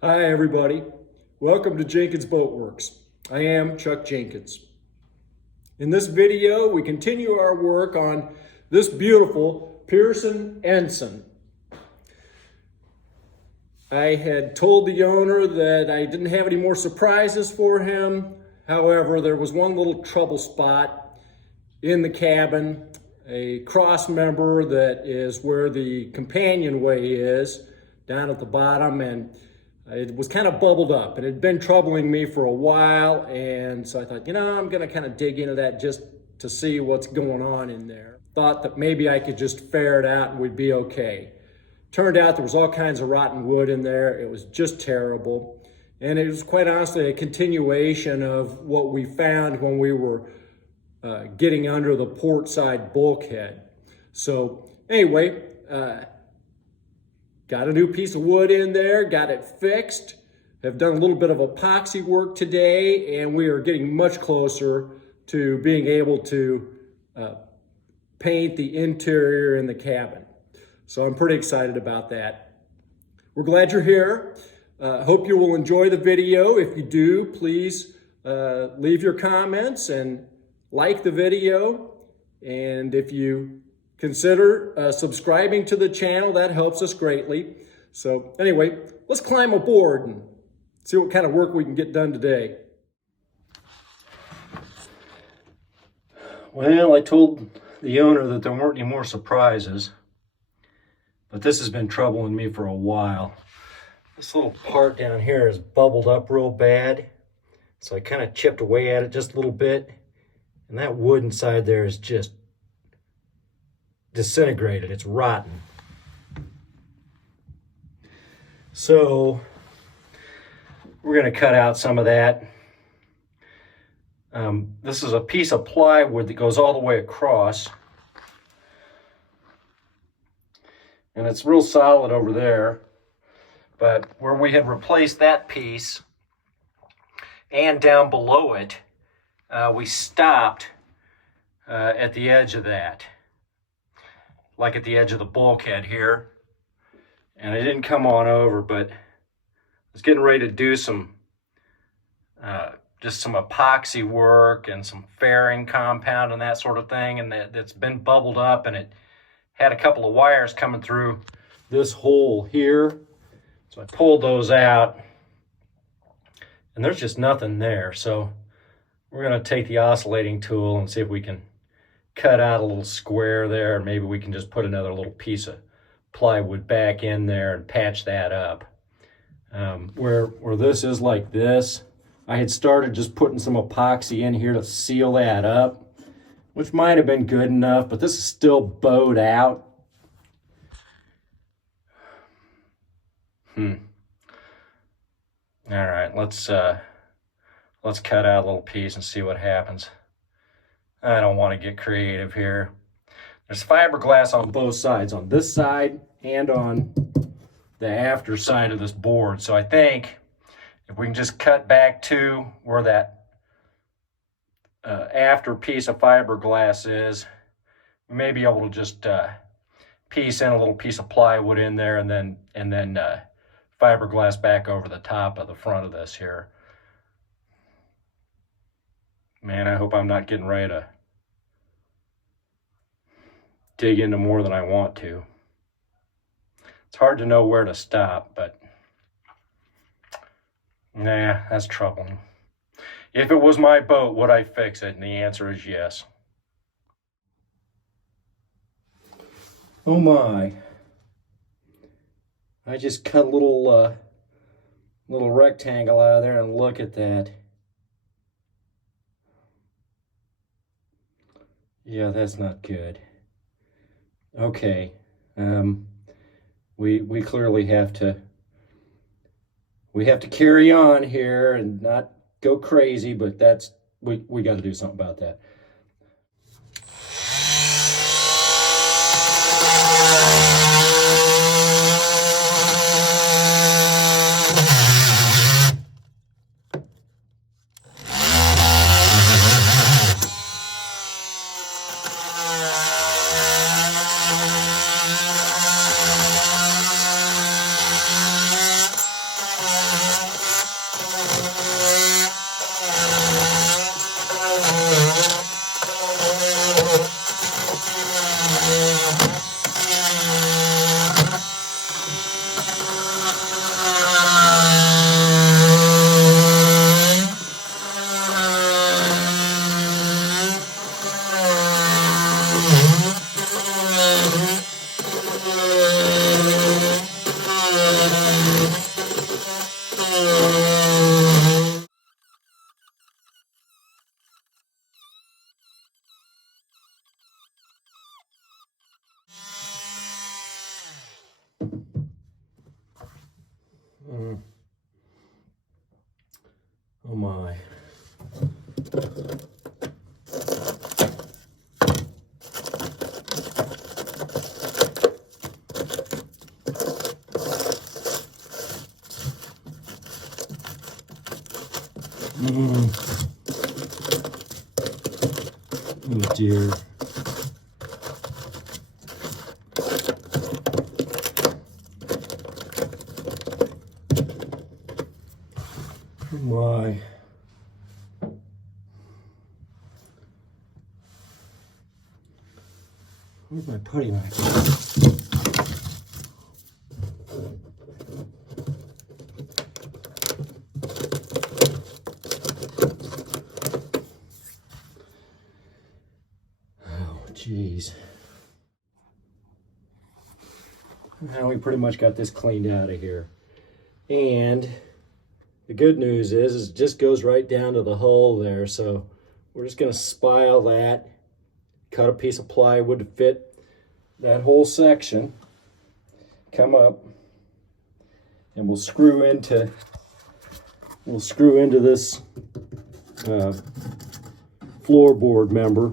Hi everybody, welcome to Jenkins Boat Works. I am Chuck Jenkins. In this video, we continue our work on this beautiful Pearson Ensign. I had told the owner that I didn't have any more surprises for him. However, there was one little trouble spot in the cabin, a cross member that is where the companionway is, down at the bottom, and it was kind of bubbled up. It had been troubling me for a while, and so I thought, I'm going to kind of dig into that just to see what's going on in there. Thought that maybe I could just ferret out and we'd be okay. Turned out there was all kinds of rotten wood in there. It was just terrible. And it was quite honestly a continuation of what we found when we were getting under the port side bulkhead. So anyway, got a new piece of wood in there, got it fixed. Have done a little bit of epoxy work today, and we are getting much closer to being able to paint the interior in the cabin. So I'm pretty excited about that. We're glad you're here. Hope you will enjoy the video. If you do, please leave your comments and like the video. And if you consider subscribing to the channel, that helps us greatly. So anyway, let's climb aboard and see what kind of work we can get done today. Well, I told the owner that there weren't any more surprises, but this has been troubling me for a while. This little part down here is bubbled up real bad, so I kind of chipped away at it just a little bit, and that wood inside there is just disintegrated. It's rotten. So we're going to cut out some of that. This is a piece of plywood that goes all the way across, and it's real solid over there, but where we had replaced that piece and down below it, we stopped at the edge of that, like at the edge of the bulkhead here, and I didn't come on over, but I was getting ready to do some just some epoxy work and some fairing compound and that sort of thing, and that's been bubbled up, and it had a couple of wires coming through this hole here, so I pulled those out, and there's just nothing there. So we're going to take the oscillating tool and see if we can cut out a little square there, and maybe we can just put another little piece of plywood back in there and patch that up. Where this is like this, I had started just putting some epoxy in here to seal that up, which might have been good enough, but this is still bowed out. All right, let's cut out a little piece and see what happens. I don't want to get creative here. There's fiberglass on both sides, on this side and on the after side of this board. So I think if we can just cut back to where that after piece of fiberglass is, we may be able to just piece in a little piece of plywood in there, and then fiberglass back over the top of the front of this here. Man, I hope I'm not getting ready to dig into more than I want to. It's hard to know where to stop, but nah, that's troubling. If it was my boat, would I fix it? And the answer is yes. Oh my. I just cut a little rectangle out of there, and look at that. Yeah, that's not good. Okay, we clearly have to carry on here and not go crazy, but we got to do something about that. Oh my. Oh dear. Oh my. Where's my putty knife? Jeez. Now we pretty much got this cleaned out of here. And the good news is it just goes right down to the hull there. So we're just going to spile that, cut a piece of plywood to fit that whole section, come up, and we'll screw into this floorboard member,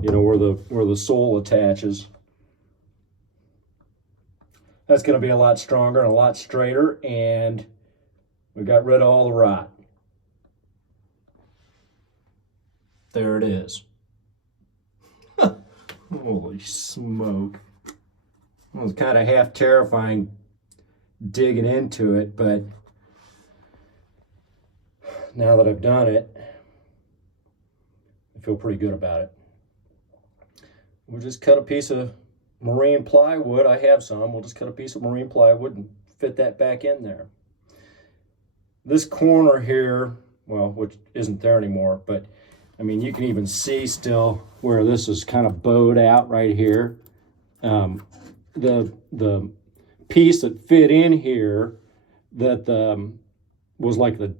you know, where the sole attaches. That's going to be a lot stronger and a lot straighter, and we got rid of all the rot. There it is. Holy smoke. It was kind of half terrifying digging into it, but now that I've done it, I feel pretty good about it. We'll just cut a piece of marine plywood. I have some. We'll just cut a piece of marine plywood and fit that back in there. This corner here, well, which isn't there anymore, but I mean, you can even see still where this is kind of bowed out right here. The piece that fit in here that was like the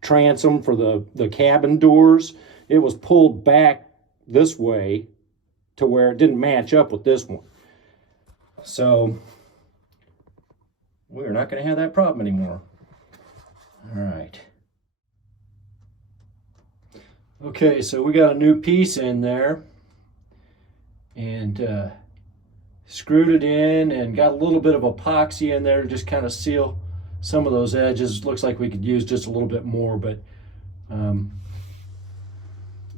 transom for the cabin doors, it was pulled back this way to where it didn't match up with this one. So we're not going to have that problem anymore. All right. Okay, so we got a new piece in there and screwed it in and got a little bit of epoxy in there to just kind of seal some of those edges. Looks like we could use just a little bit more, but you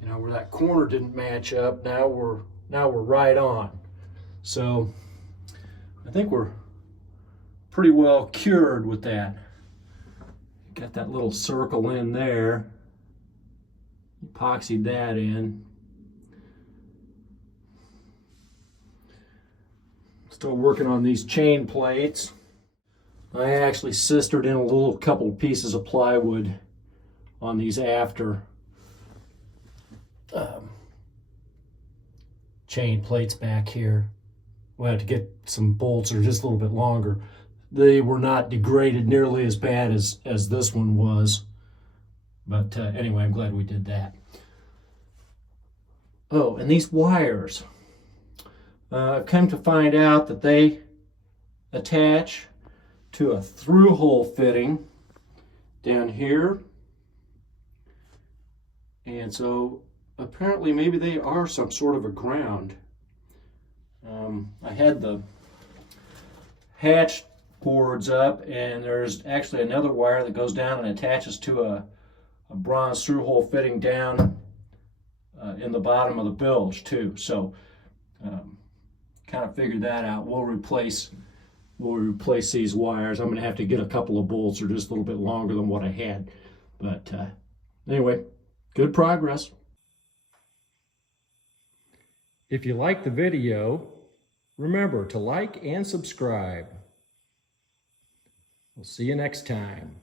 know, where that corner didn't match up, now we're right on. So I think we're pretty well cured with that. Got that little circle in there. Epoxied that in. Still working on these chain plates. I actually sistered in a couple pieces of plywood on these after chain plates back here. We'll have to get some bolts that are just a little bit longer. They were not degraded nearly as bad as this one was. But anyway, I'm glad we did that. Oh, and these wires. I've come to find out that they attach to a through hole fitting down here. And so apparently maybe they are some sort of a ground. I had the hatch boards up, and there's actually another wire that goes down and attaches to a bronze through hole fitting down in the bottom of the bilge too. So kind of figured that out. We'll replace these wires. I'm going to have to get a couple of bolts that are just a little bit longer than what I had. But anyway, good progress. If you like the video, remember to like and subscribe. We'll see you next time.